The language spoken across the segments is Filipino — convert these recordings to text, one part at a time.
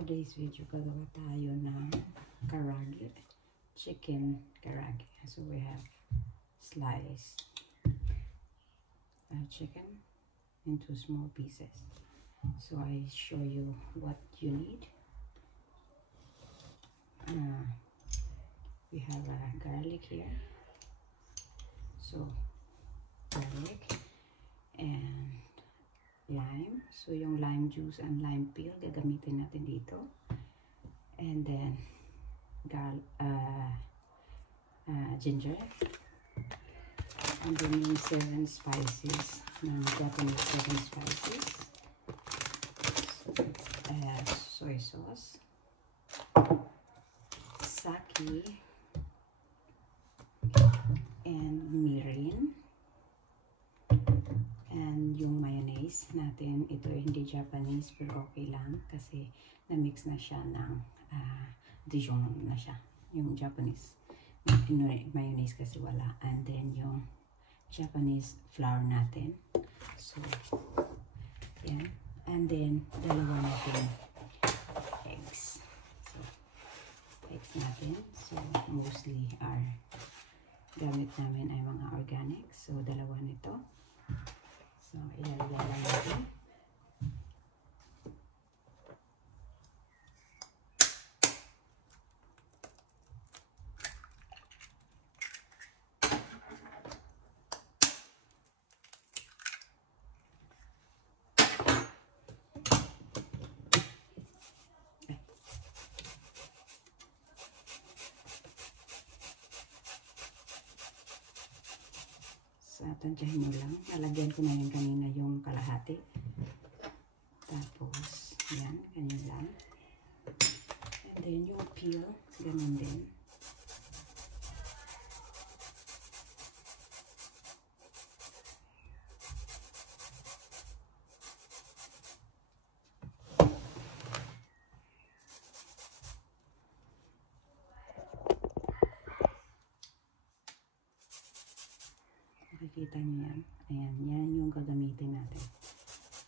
today's video, gagawa tayo ng karaage, chicken karaage. So we have sliced chicken into small pieces. So I show you what you need. We have garlic here. So garlic and lime. So yung lime juice and lime peel gagamitin natin dito. And then ginger. And then yung 7 spices ng Japanese 7 spices. Soy sauce. Sake. And mirin. And yung mayonnaise natin, ito hindi Japanese pero okay lang kasi na-mix na siya ng Dijon na siya. Yung Japanese mayonnaise kasi wala. And then yung Japanese flour natin. So, yan. And then, dalawa natin eggs. So, eggs natin. So, mostly our gamit namin ay mga organic. So, dalawa nito. So, ilalagay lang natin. Tansyahin nyo lang. Lalagyan ko na rin kanina yung kalahati. Tapos, yan. Ganyan lang. And then, yung peel, ganun din. Nakikita niyo yan. Ayan, yan yung gagamitin natin.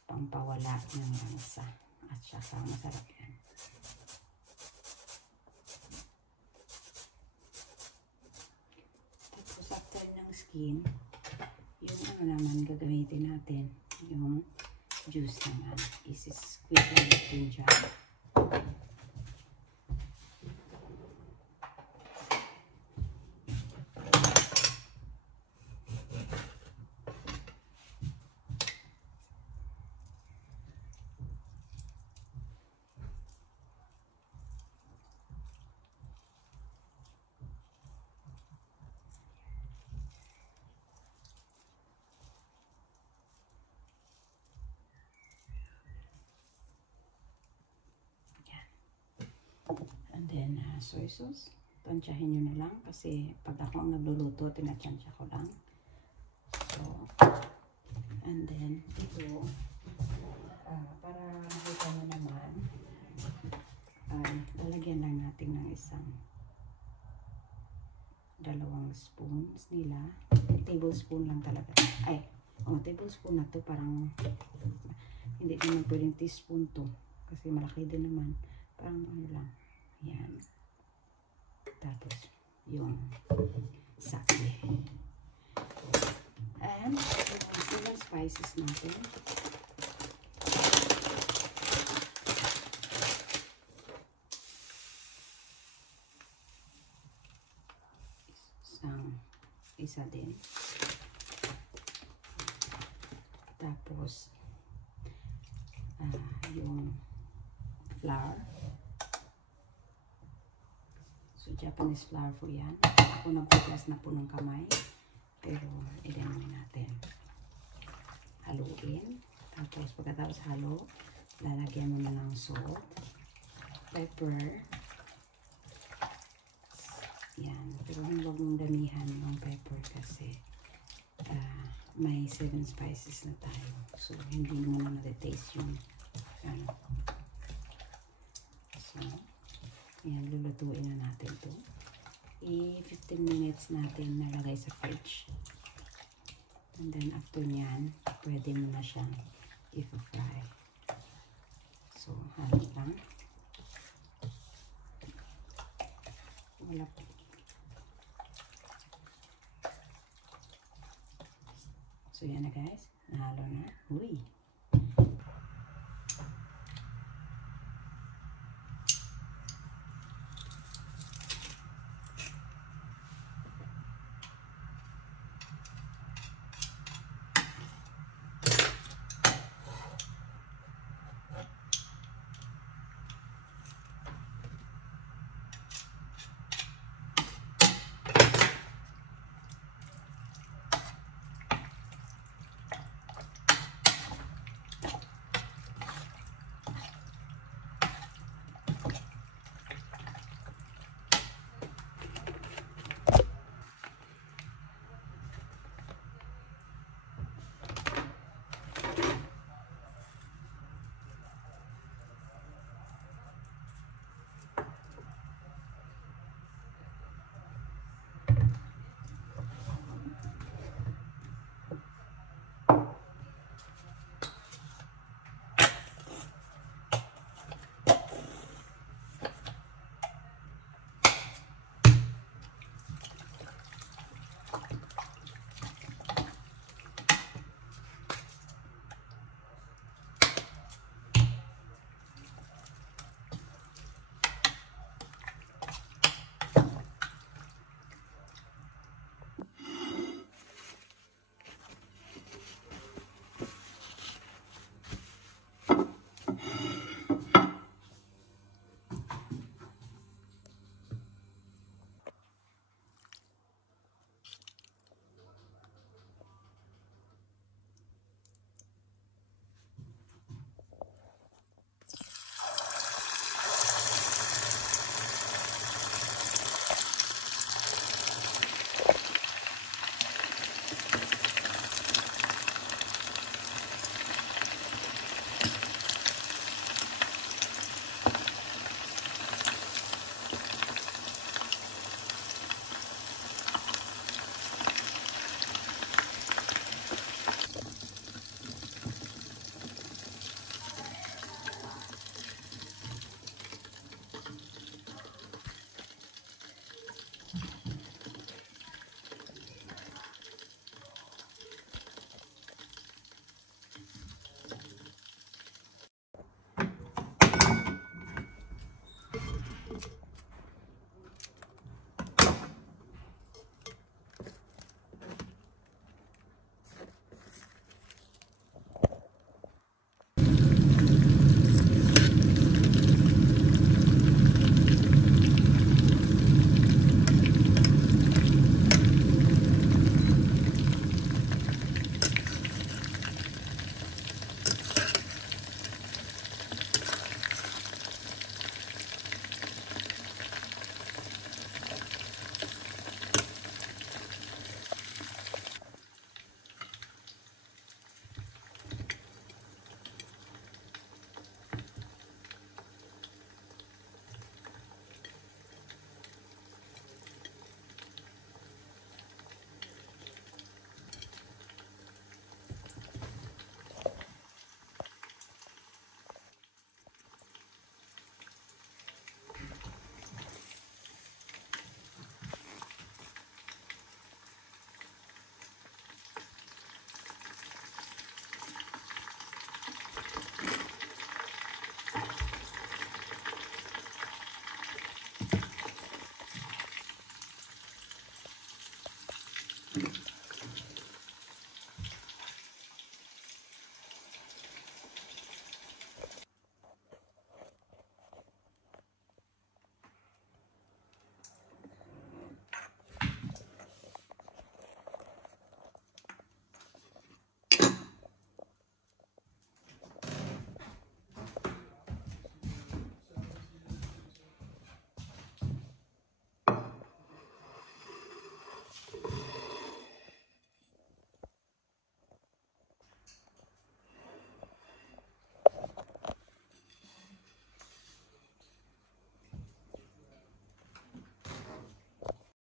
Pampawala ng lansa. At saka masarap yan. Tapos after ng skin, yung ano naman gagamitin natin, yung juice naman. Isi-squeeze natin dyan. And then, soy sauce. Tansyahin nyo na lang kasi pag ako ang nagluluto, tinatansya ko lang. So, and then, ito, para makita nyo naman, lalagyan lang natin ng dalawang spoons nila. Tablespoon lang talaga. Tablespoon na to, parang, hindi naman pwedeng teaspoon to. Kasi malaki din naman. Parang ano lang. Yan. Tapos, yung sake. And, yung spices natin. Isa din. Tapos, yung flour. So, Japanese flour po yan. Ako nagpuplas na po ng kamay. Pero, i-denomin natin. Haluin. Tapos, pagkatapos halo, lalagyan mo na ng salt, pepper. Yan. Pero, huwag mong damihan ng pepper kasi may 7 spices na tayo. So, hindi mo na na-taste yung ano. So, yan, lulutuin na natin ito. 15 minutes natin nalagay sa fridge. And then, after nyan, pwede mo na siyang i-fry. So, halo lang. Wala po. So yan na guys. Nahalo na. Uy!